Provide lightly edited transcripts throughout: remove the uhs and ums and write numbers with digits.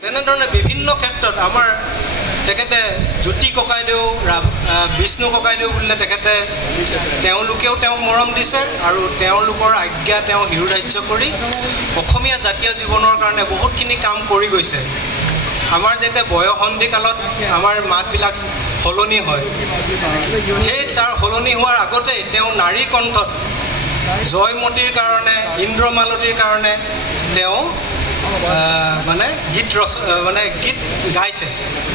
তেনেধৰণে বিভিন্ন ক্ষেত্ৰত আমাৰ তেখেতে জ্যোতি ককাইদেউ বিষ্ণু ককাইদেউ বুলিলে তেখেতে তেওঁলোকেও তেওঁক মৰম দিছে আৰু তেওঁলোকৰ আজ্ঞা তেওঁ শিৰোধাৰ্য কৰি অসমীয়া জাতীয় জীৱনৰ কাৰণে বহুতখিনি কাম কৰি গৈছে। আমাৰ যেতিয়া বয়সন্ধি কালত আমাৰ মাতবিলাক সলনি হয়, সেই তাৰ সলনি হোৱাৰ আগতে তেওঁ নাৰী কণ্ঠত জয়মতীৰ কাৰণে ইন্দ্ৰমালতীৰ কাৰণে তেওঁ গীত গাইছে।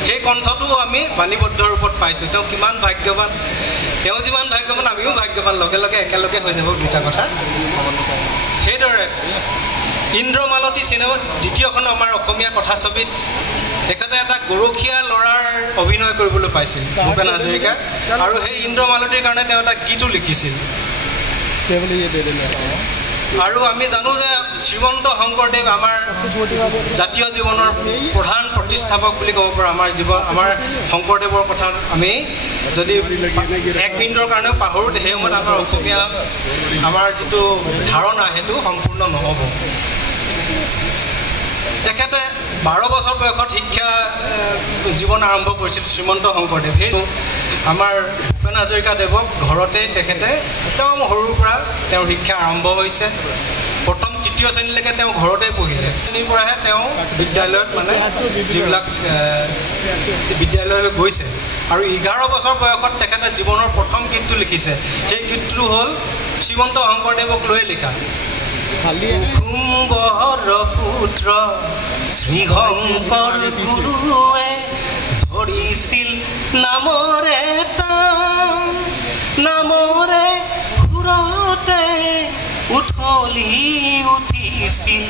সেই কণ্ঠটো আমি বাণীবদ্ধ ৰূপত পাইছোঁ। তেওঁ কিমান ভাগ্যৱান, তেওঁ যিমান ভাগ্যৱান আমিও ভাগ্যৱান, লগে লগে একেলগে হৈ যাব দুটা কথা। সেইদৰে ইন্দ্ৰমালতী চিনেমাত দ্বিতীয়খন আমাৰ অসমীয়া কথাছবিত তেখেতে এটা গৰখীয়া ল'ৰাৰ অভিনয় কৰিবলৈ পাইছিল ভূপেন হাজৰিকা, আৰু সেই ইন্দ্ৰমালতীৰ কাৰণে তেওঁ এটা গীতো লিখিছিল। আৰু আমি জানো যে শ্ৰীমন্ত শংকৰদেৱ আমাৰ জাতীয় জীৱনৰ প্ৰধান প্ৰতিষ্ঠাপক বুলি ক'ব পাৰোঁ। আমাৰ শংকৰদেৱৰ কথা আমি যদি এক মিনিটৰ কাৰণেও পাহৰোঁ, সেই সময়ত আমাৰ অসমীয়া আমাৰ যিটো ধাৰণা সেইটো সম্পূৰ্ণ নহ'ব। তেখেতে 12 বছৰ বয়সত শিক্ষা জীৱন আৰম্ভ কৰিছিল শ্ৰীমন্ত শংকৰদেৱ। সেইটো আমাৰ ভূপেন হাজৰিকাদেৱক ঘৰতে তেখেতে একদম সৰুৰ পৰা তেওঁৰ শিক্ষা আৰম্ভ হৈছে। প্ৰথম 3য় শ্ৰেণীলৈকে তেওঁ ঘৰতে পঢ়িলে। শ্ৰেণীৰ পৰাহে তেওঁ বিদ্যালয়ত যিবিলাক বিদ্যালয়লৈ গৈছে। আৰু 11 বছৰ বয়সত তেখেতে জীৱনৰ প্ৰথম গীতটো লিখিছে। সেই গীতটো হ'ল শ্ৰীমন্ত শংকৰদেৱক লৈ লিখা। কুসুম্বৰ পুত্ৰ শ্ৰী শংকৰ গুৰুৱে ধৰিছিল নামৰে টান, নামৰে সুৰতে উঠলি উঠিছিল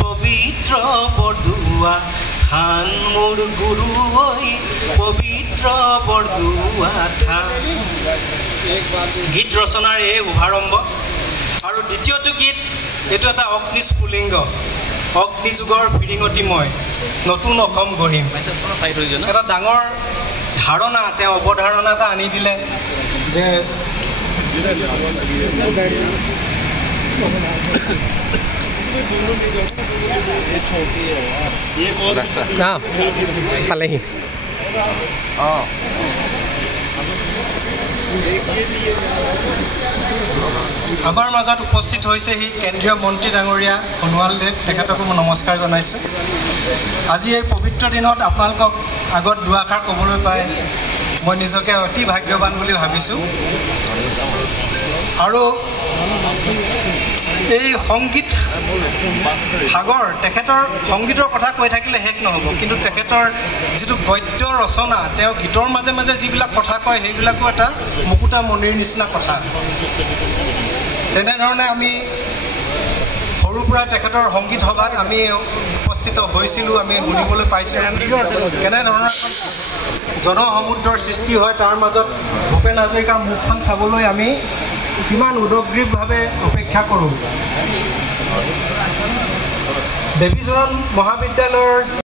পবিত্ৰ বৰদোৱা থান, মোৰ গুৰু ঐ পবিত্ৰ বৰদোৱা থান। গীত ৰচনাৰ এই শুভাৰম্ভ। আৰু দ্বিতীয়টো গীত, এইটো এটা অগ্নিস্ফুলিংগ, অগ্নিযুগৰ ফিৰিঙতি মই নতুন অসম গঢ়িম। এটা ডাঙৰ ধাৰণা, তেওঁ অৱধাৰণা এটা আনি দিলে যে পালেহি। আমাৰ মাজত উপস্থিত হৈছেহি কেন্দ্ৰীয় মন্ত্ৰী ডাঙৰীয়া সোণোৱাল দেৱ, তেখেতকো মই নমস্কাৰ জনাইছোঁ। আজি এই পবিত্ৰ দিনত আপোনালোকক আগত দুআষাৰ ক'বলৈ পাই মই নিজকে অতি ভাগ্যৱান বুলি ভাবিছোঁ। আৰু এই সংগীত সাগৰ, তেখেতৰ সংগীতৰ কথা কৈ থাকিলে শেষ নহ'ব, কিন্তু তেখেতৰ যিটো গদ্য ৰচনা, তেওঁ গীতৰ মাজে মাজে যিবিলাক কথা কয় সেইবিলাকো এটা মুকুতা মণিৰ নিচিনা কথা। তেনেধৰণে আমি সৰুৰ পৰা তেখেতৰ সংগীত সভাত আমি উপস্থিত হৈছিলোঁ, আমি শুনিবলৈ পাইছোঁ কেনেধৰণৰ জনসমুদ্ৰৰ সৃষ্টি হয়। তাৰ মাজত ভূপেন হাজৰিকাৰ মুখখন চাবলৈ আমি কিমান উদগ্ৰীৱভাৱে অপেক্ষা কৰোঁ। দেৱীচৰণ মহাবিদ্যালয়ৰ